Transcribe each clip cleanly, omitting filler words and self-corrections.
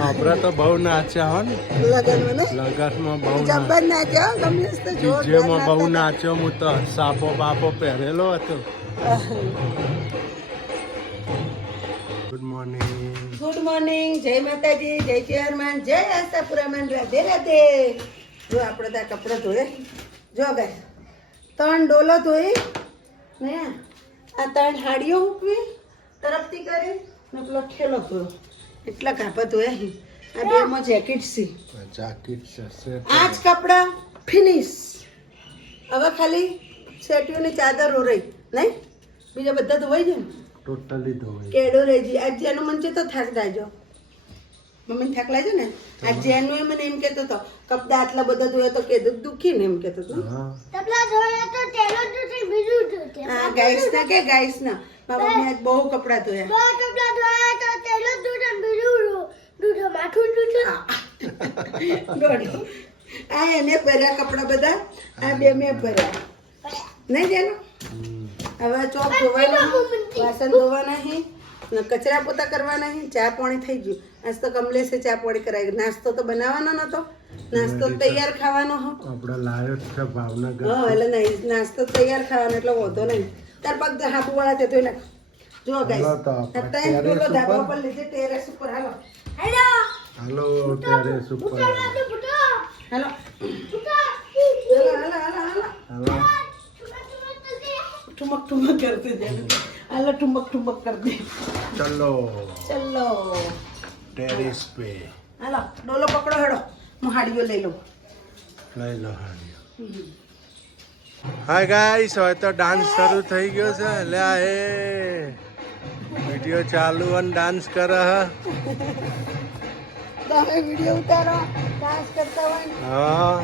આપડે તો બહુ નાચ્યા હો ને લગનમાં બહુ ડીજેમાં બહુ નાચ્યો હું તો સાપો બાપો પહેરેલો હતો. ગુડ મોર્નિંગ, જય માતાજી, જય ચેરમેન, જય આશાપુરામન, રાધે રાધે. જો આપણે ત્યાં કપડાં ધોયે, જો ગાય 3 ડોલો ધોઈ ને આ 3 હાડીઓ મૂકવી તરફથી કરી ને પેલો ઠેલો ધોયો, એટલા કાપા ધોયા. આ 2માં જેકેટ છે, આ જ કપડા ફિનિશ. હવે ખાલી સેટીઓની ચાદરો રહી નહીં, બીજા બધા ધોવાઈ જાય ને ટોટલી ધોવાઈ. કેડો રહેજી. આજ જેનું મન છે તો થાક દાજો, મમ્મીને થાક લાગ્યો ને. આજ જેનું એ મને એમ કહેતો હતો કપડા આટલા બધા ધોયા તો કે દુખી ને એમ કહેતો હતો. હા ગાઈસ ના કે ગાઈસ ના મારા મમ્મી આજ બહુ કપડા ધોયા. આ એને ભર્યા કપડા બધા, આ 2 મેં ભર્યા નહીં જેનું. હવે ચોક ધોવાના, વાસણ ધોવાના હે ને કચરા પોતા કરવાના હે. ચા પાણી થઈ ગયું. આજ તો કમલેશે ચા પાણી કરાવી. નાસ્તો તો બનાવવાનો નતો, નાસ્તો તૈયાર ખાવાનો હો. આપણે લાયો છે ભાવનગર. હા એટલે નહીં, નાસ્તો તૈયાર ખાવાનો એટલે વાંધો નહીં. તાર પગ હાથું વાળા તે ધોઈ નાખ. જો ગાઈસ અત્યારે ડોલો ધાબા ઉપર લીધે ટેરેસ ઉપર. હાલો હાલો ટેરેસ ઉપર હાલો હાલો હાલો. ठुमक ठुमक करते जाए. अल्लाह ठुमक ठुमक कर दे. चलो चलो टेरेस पे. हेलो डोलो पकड़ो, हेडो હું હાડીઓ લઈ લઉં. લઈ લો હાડીઓ. હાય ગાઈસ, હવે તો ડાન્સ શરૂ થઈ ગયો છે. લે એ વિડિયો ચાલુ અને ડાન્સ કરે હ. તમે વિડિયો ઉતારો, ડાન્સ કરતા હોય. હા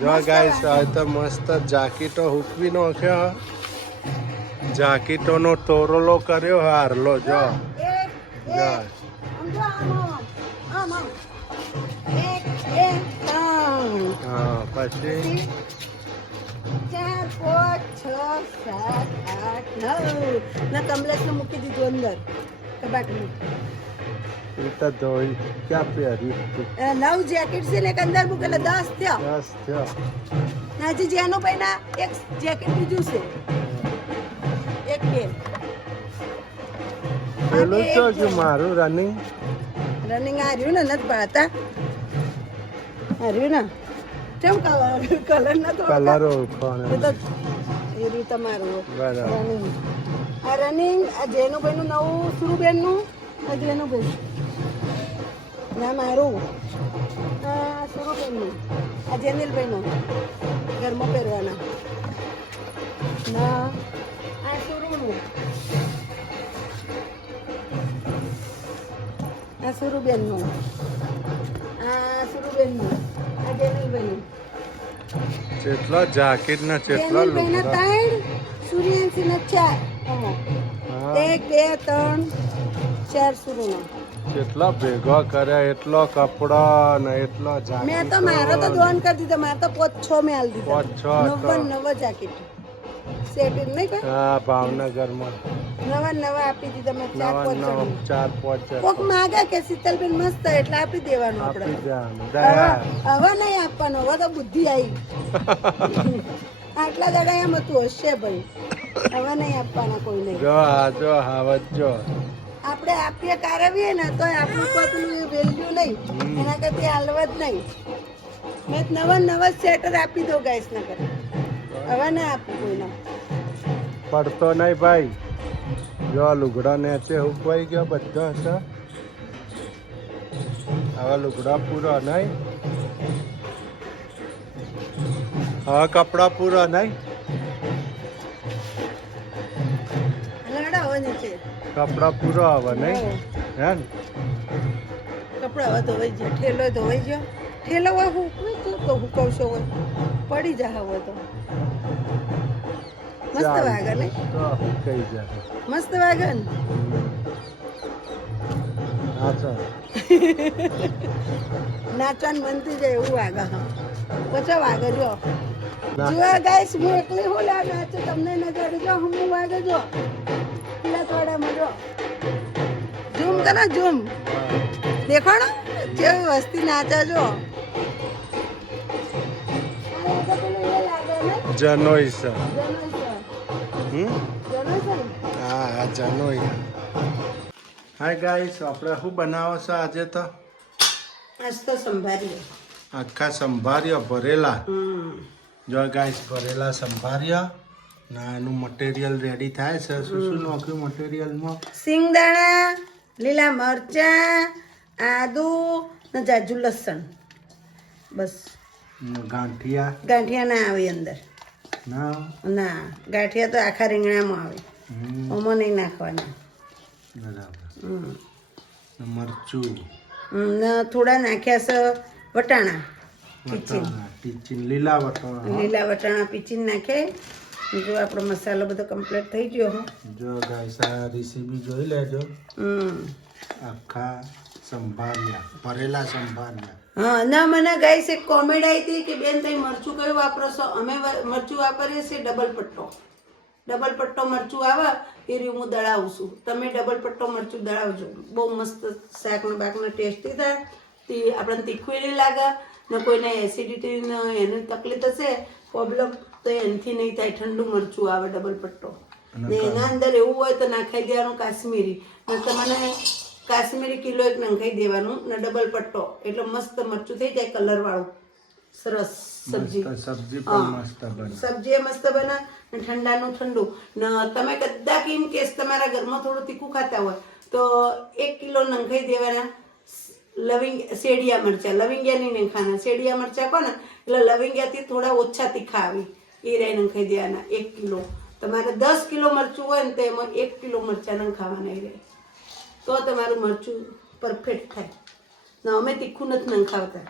જો ગાઈસ, હવે તો મસ્ત જાકીટો હુકવી નાખ્યો. જાકીટોનો તોરલો કર્યો હારલો. જો જો હા પછી 4 5 6 7 8 9 ના કમલેશ ને મૂકી દીધું અંદર કબાટમાં. એ તો ધોઈ ક્યાં પહેરી 9 જેકેટ છે ને એક અંદર મૂકેલા 10 થયો. 10 થયો. હજી જેનું પૈના એક જેકેટ બીજું છે. એક બે પેલું તો જો મારું રનિંગ આ રહ્યું ને નથી પાડતા. આ રહ્યું ને કેમ કલર ના તો કલર એ તો એ રહ્યું તમારું રનિંગ. આ રનિંગ આ જેનુભાઈ નું નવું સુરુબેન નું, આ જેનુભાઈ ના મારું, આ સુરુબેન નું, આ જેનિલભાઈ નું ઘરમાં પહેરવાના ના, આ સુરુનું, આ સુરુબેન નું, આ સુરુબેન નું, આ જેનિલભાઈ નું. જેટલા જાકેટ ના જેટલા લુગડા. 3 સૂર્યાંશી ના 4 1 2 3 4 સુરુનો. જેટલા ભેગા કર્યા એટલો કપડા ને એટલો જાકેટ. મેં તો મારો તો દોન કરી દીધો. મારે તો 5-6 મેં આલી દીધા. 5-6 નવા જાકેટ સેટ નહીં કોઈ. હા ભાવનગર માં નવા આપી દીધા. મેં 4-5 કોક નવા માગે કે શીતલબેન મસ્ત એટલે આપી દેવાનું આપણે. હવે નહીં આપવાનો, હવે તો બુદ્ધિ આવી. આટલા દાડા એમ હતું હશે ભાઈ, હવે નહીં આપવાના કોઈ નહીં. જો હાવત જો આપણે આપીએ કારવીએ ને તો આપણું કોઈ વેલ્યુ નહીં, એના કરતી હાલવા જ નહીં. મેં નવા સેટર આપી દઉં ગાઈસ ના કરે. હવે ના આપું કોઈના. પડતો નહીં ભાઈ. જો લુગડા ને તે હુકવાઈ ગયો બધા હતા. હવે લુગડા પૂરા નહીં, હવે કપડા પૂરા નહીં. લડા હોય ને છે કપડા પૂરા હવે નહીં હે ને. કપડા હવે ધોવાઈ ગયા, ઠેલો ધોવાઈ ગયો. ઠેલો હોય હુકવી તો હુકવશો હોય પડી જાય. હવે તો મસ્ત વાગે ને, તો હુકાઈ જાય. મસ્ત વાગે ને. અચ્છા નાચવાનું મન થઈ જાય એવું વાગે હા પછી વાગે જો ના. જો ગાઈસ હું એકલી હું લા નાચે તમને નજર જો હું વાગે જો પેલા થોડામાં જો ઝૂમ કરો ઝૂમ દેખો ને જેવી વસ્તી નાચે જો જનોઈ છે જનોઈ હા જનોઈ હાય ગાઈસ આપણે શું બનાવો છો આજે તો આજ તો સંભાળીએ આખા સંભાર્યા ભરેલા જો ગાઈસ ભરેલા સંભાર્યા ના એનું મટીરિયલ રેડી થાય છે શું શું નાખ્યું મટીરિયલમાં સિંગદાણા લીલા મરચાં આદુ ને જાજુ લસણ બસ ગાંઠિયા ગાંઠિયા ના આવે અંદર ના ના ગાંઠિયા તો આખા રીંગણામાં આવે ઓમાં નહીં નાખવાના બરાબર હમ. મરચું ને થોડા નાખ્યા છે વટાણા પીચીને વટાણા ટીચીન લીલા વટાણા લીલા વટાણા પીચીને નાખે જો આપણો મસાલો બધો કમ્પ્લીટ થઈ ગયો હો જો ગાઈસ આ રેસીપી જોઈ લેજો આખા સંભાર્યા ભરેલા સંભાર્યા હા ના મને ગાઈસ એક કોમેન્ટ આવી હતી કે બેન તમે મરચું કયું વાપરો છો અમે મરચું વાપરીએ છીએ ડબલ પટ્ટો મરચું આવે એ રહ્યું હું દળાવું છું તમે ડબલ પટ્ટો મરચું દળાવજો બહુ મસ્ત શાકને બાકને ટેસ્ટી થાય તે આપણને તીખું નહીં લાગે ને કોઈને એસિડિટી એની તકલીફ હશે પ્રોબ્લેમ તો એનાથી નહીં થાય ઠંડુ મરચું આવે ડબલ પટ્ટો ને એના અંદર એવું હોય તો નાખાઈ દેવાનું કાશ્મીરી ને તમને કાશ્મીરી કિલો એક નંખાઈ દેવાનું ને ડબલ પટ્ટો એટલે મસ્ત મરચું થઈ જાય કલર વાળું સરસ સબ્જી સબ્જી પણ મસ્ત બને સબ્જી એ મસ્ત બને ને ઠંડાનું ઠંડુ ને તમે કદાચ એમ કેસ તમારા ઘરમાં થોડું તીખું ખાતા હોય તો 1 કિલો નંખાઈ દેવાના શેડિયા મરચા લવિંગિયા નહીં નંખાના શેડિયા મરચા કોને એટલે લવિંગિયાથી થોડા ઓછા તીખા આવી એ રે નંખાઈ દેવાના 1 કિલો તમારે 10 કિલો મરચું હોય ને તો એમાં 1 કિલો મરચા નંખાવાના એ રહે તો તમારું મરચું પરફેક્ટ થાય ને અમે તીખું નથી નંખાવતા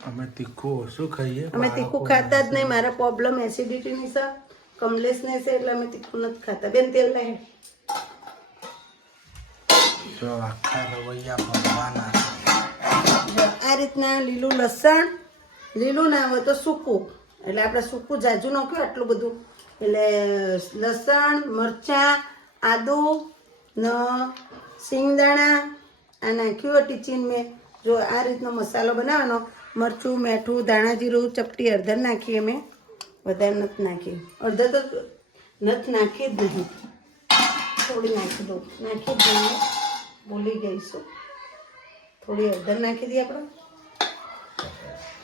અમે તીખું ઓછું ખાઈએ અમે તીખું ખાતા જ નહીં મારા પ્રોબ્લેમ એસિડિટીની છે કમલેશને છે એટલે અમે તીખું નથી ખાતા બેન તેલ લઈ જો આખા રવૈયા ભરવાના આ રીતના લીલું લસણ લીલું ના હોય તો સૂકું એટલે આપણે સૂકું જાજુ નાખ્યું આટલું બધું એટલે લસણ મરચાં આદુ ને સિંગદાણા આ નાખ્યું ટીચીન મેં જો આ રીતનો મસાલો બનાવવાનો મરચું મીઠું ધાણા જીરું ચપટી હળદર નાખીએ અમે વધારે નથી નાખી હળદર તો નથી નાખી જ નહીં થોડી નાખી દઉં નાખી જ નહીં ભૂલી ગઈશું થોડી હળદર નાખી દઈએ આપણે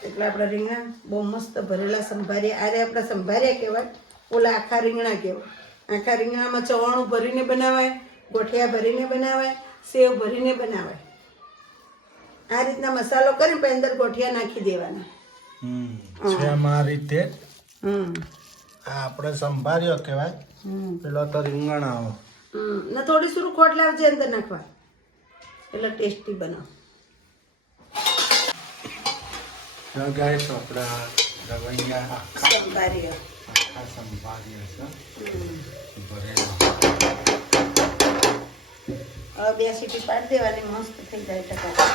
એટલે આપણા રીંગણા બહુ મસ્ત ભરેલા સંભાર્યા આરે આપણા સંભાર્યા કહેવાય ઓલા આખા રીંગણા કહેવાય આખા રીંગણામાં ચવાણું ભરીને બનાવાય ગોઠિયા ભરીને બનાવાય સેવ ભરીને બનાવાય આ રીતના મસાલો કરીને પછી અંદર ગોઠિયા નાખી દેવાના સેમ આ રીતે હમ આ આપણે સંભાર્યો કહેવાય પેલો તો રીંગણ આવો ને થોડી સુરું ખોટ લાવજે અંદર નાખવા એટલે ટેસ્ટી બનાવ જો ગાઈસ આપણા રવૈયા સંભાર્યા આખા સંભાર્યા છે ભરેલા હવે 2 સીટી પાડી દેવાની મસ્ત થઈ જાય ટકા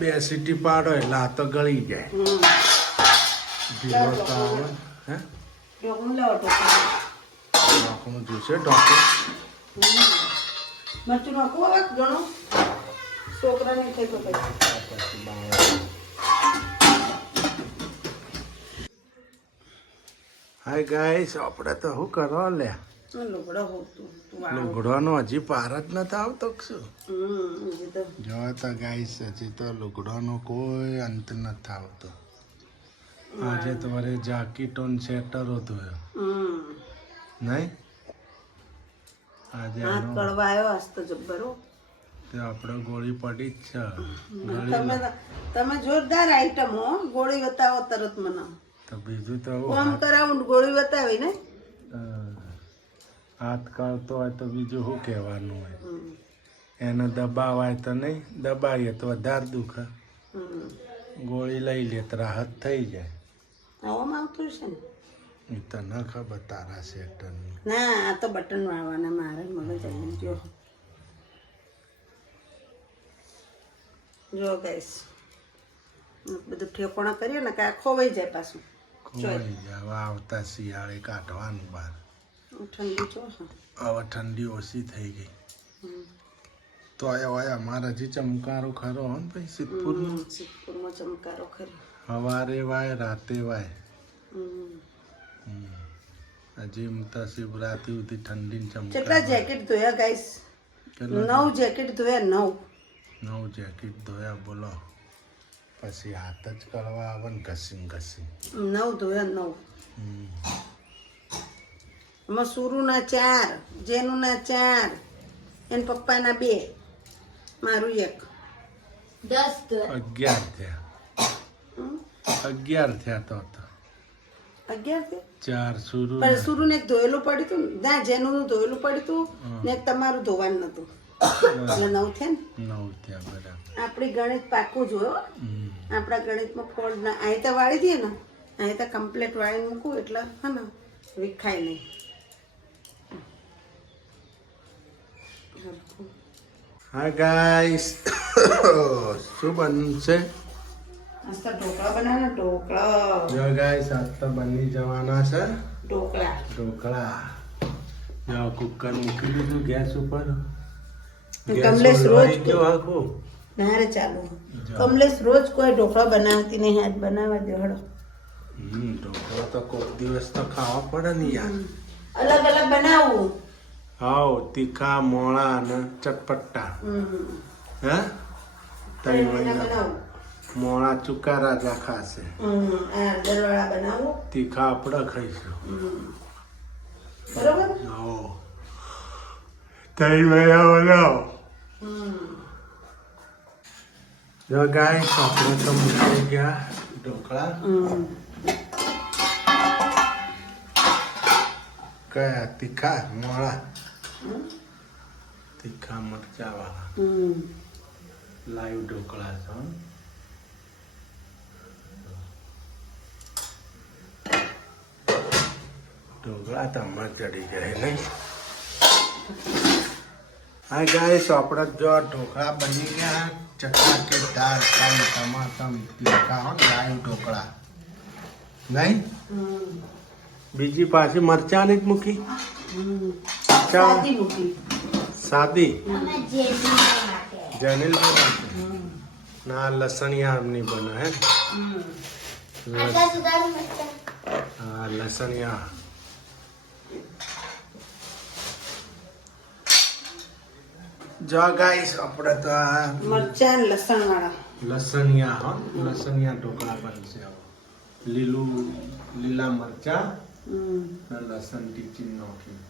2 સીટી પાડો એટલે આ તો ગળી જાય ઢીલો તો આવે હે ઢોકળું લાવો ઢોકળું જોશે ઢોકળું મરચું નાખવું હવે ઘણું છોકરાને થઈ ગયો પછી હાય ગાઈસ આપણે તો શું કરો લે લુગડો હોતું લુગડોનો હજી પાર જ નથી આવતો કે શું હજી તો જો તો ગાઈસ હજી તો લુગડોનો કોઈ અંત નથી આવતો આજે તો વરે જાકીટો ને સેટર હતું નહીં આજે હાથ કળવા આવ્યો આજ તો જબ્બર હો તે આપણે ગોળી પડી જ છે તમે જોરદાર આઈટમ હો ગોળી બતાવો તરત મને તો બીજું તો કોમ કરાવું ગોળી બતાવી ને હાથ કરતો હોય તો બીજું શું કહેવાનું હોય એને દબાવાય તો નહીં દબાવીએ તો વધારે દુખે ગોળી લઈ લે તો રાહત થઈ જાય આવામાં આવતું છે ને એ તો ન ખબર તારા સેટરની ના આ તો બટન વાળવાના મારે મગજ આવી ગયો જો ગાઈસ બધું ઠેકોણા કરીએ ને કાં ખોવાઈ જાય પાછું. કોઈ જવા આવતા શિયાળે કાઢવાનું બહાર. ઠંડી જો હવે ઠંડી ઓછી થઈ ગઈ હમ. તો આયા અમારા હજી ચમકારો ખરો હો ને ભાઈ સિદ્ધપુરનો. સિદ્ધપુરમાં ચમકારો ખરી. સવારે વાય રાતે વાય. હમ. હજી તો શિવરાત્રી સુધી ઠંડી કેટલા જેકેટ ધોયા ગાઈસ? 9 જેકેટ ધોયા. 9 જેકેટ ધોયા બોલો. પછી હાથ જ કરવા આવે ને ઘસી 9 ધોયા 9. એમાં સુરુના 4, જેનુના 4, એન પપ્પાના 2, મારું 1. 11 થયા. 11 થયા તો 11 છે. 4 સુરુ પણ સુરુને એક ધોયેલું પડ્યું હતું ના, જેનું ધોયેલું પડ્યું હતું ને એક તમારું ધોવાનું નતું એટલે 9 થયા ને. 9 થયા બરાબર. આપણી ગણિત પાકું જોયો. આપણા ગણિતમાં ફોલ્ટ ના અહીં તો વાળી દઈએ ને, અહીં તો કમ્પ્લીટ વાળી મૂકું એટલે હા ને વિખાય નહીં. હા ગાઈસ, શું બનશે? મસ્ત ઢોકળા બનાવવાના. ઢોકળા જો ગાઈસ આજ તો બની જવાના છે ઢોકળા. જો કુકર મૂકી દીધું ગેસ ઉપર. કમલેશ રોજ જો આખું નારે ચાલુ. કમલેશ રોજ કોઈ ઢોકળા બનાવતી નહીં, આજ બનાવવા દે હળો. ઢોકળા તો કોઈક દિવસ તો ખાવા પડે ને યાર. અલગ અલગ બનાવવું. હાવ તીખા મોળા અને ચટપટા. હે તઈ બનાવું. મોળા ચુકારા જ ખાશે. હળદરવાળા બનાવું. તીખા આપણે ખાઈશું. બરોબર. હો તઈ બનાવો બનાવો. જો ગાઈસ આપણે તો મૂકી ગયા ઢોકળા. કયા તીખા મોળા? તીખા મરચા વાળા લાઈવ ઢોકળા છે. ઢોકળા તમારે ચડી જાય નહીં. હા ગાઈસ આપણે જો ઢોકળા બની ગયા ચટાકેદાર ટમાટમ તીખા હો લાઈવ ઢોકળા. નહીં બીજી પાછી મરચાની જ મૂકી. સાદી મૂકી. સાદી જનેલ ના લસણિયા ની બને હે. હા લસણિયા. જો ગાઈસ આપણે તો મરચાં ને લસણ વાળા લસણિયા હો લસણિયા ઢોકળા બનશે. લીલા મરચા લસણ ટીચી નાખી.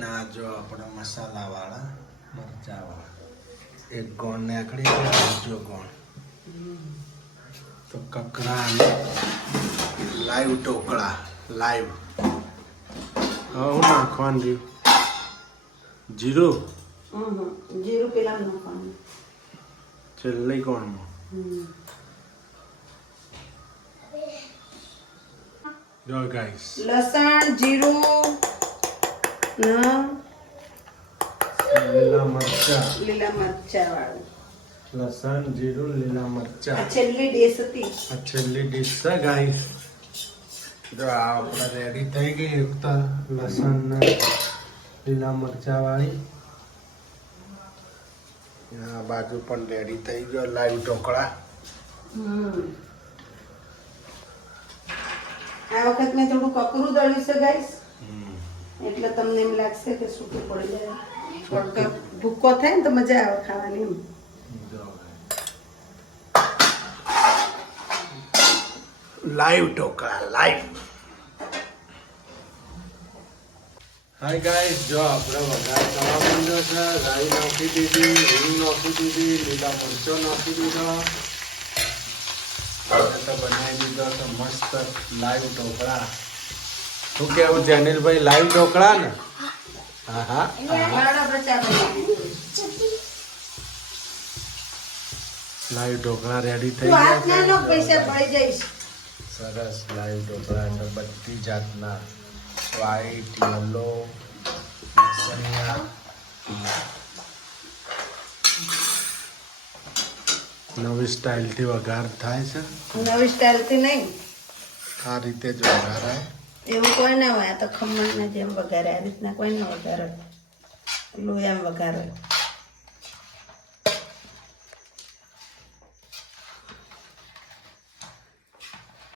ના જો આપણે મસાલા વાળા મરચા વાળા. એક ગોળ નાખડી બીજો ગોળ તો કકડા લાઈવ ઢોકળા લાઈવ. હું નાખવાનું રહ્યું જીરું. જીરું પેલા નાખવાનું છેલ્લે કોણમાં. જો ગાઈસ લસણ જીરું લીલા મરચા વાળું. લસણ જીરું લીલા મરચા. આ છેલ્લી ડીશ હતી. આ છેલ્લી ડીશ છે ગાઈસ. જો આ આપણે રેડી થઈ ગઈ. એક તો લસણ ને લીલા મરચા વાળી. આ બાજુ પણ રેડી થઈ ગયો લાઈવ ઢોકળા. આ વખત મેં થોડું કકરું દળ્યું છે ગાઈસ, એટલે તમને એમ લાગશે કે સૂકું પડી જાય. ભૂકો થાય ને તો મજા આવે ખાવાની. એમ live dhokla live. Hi guys, જો આપણે વઘાર કરવા માંડ્યો છે. રાઈ નાખી દીધી, હિંગ નાખી દીધી, લીલા મરચો નાખી દીધો. તો બનાવી દીધો તો મસ્ત લાઈવ ઢોકળા. શું કેવું જેનિલભાઈ? લાઈવ ઢોકળા ને? હા હા લાઈવ ઢોકળા રેડી થઈ ગયા. પૈસા પડી જઈશ. સરસ લાઈવ ઢોકળા એટલે બધી જાતના વ્હાઈટ યલો લસણિયા નવી સ્ટાઇલથી વઘાર થાય છે. નવી સ્ટાઇલથી નહીં, આ રીતે જ વઘારાય. એવું કોઈ ના હોય. આ તો ખમણને જેમ વઘારે આ રીતના કોઈ ના વઘારે, લોયામ વઘારે.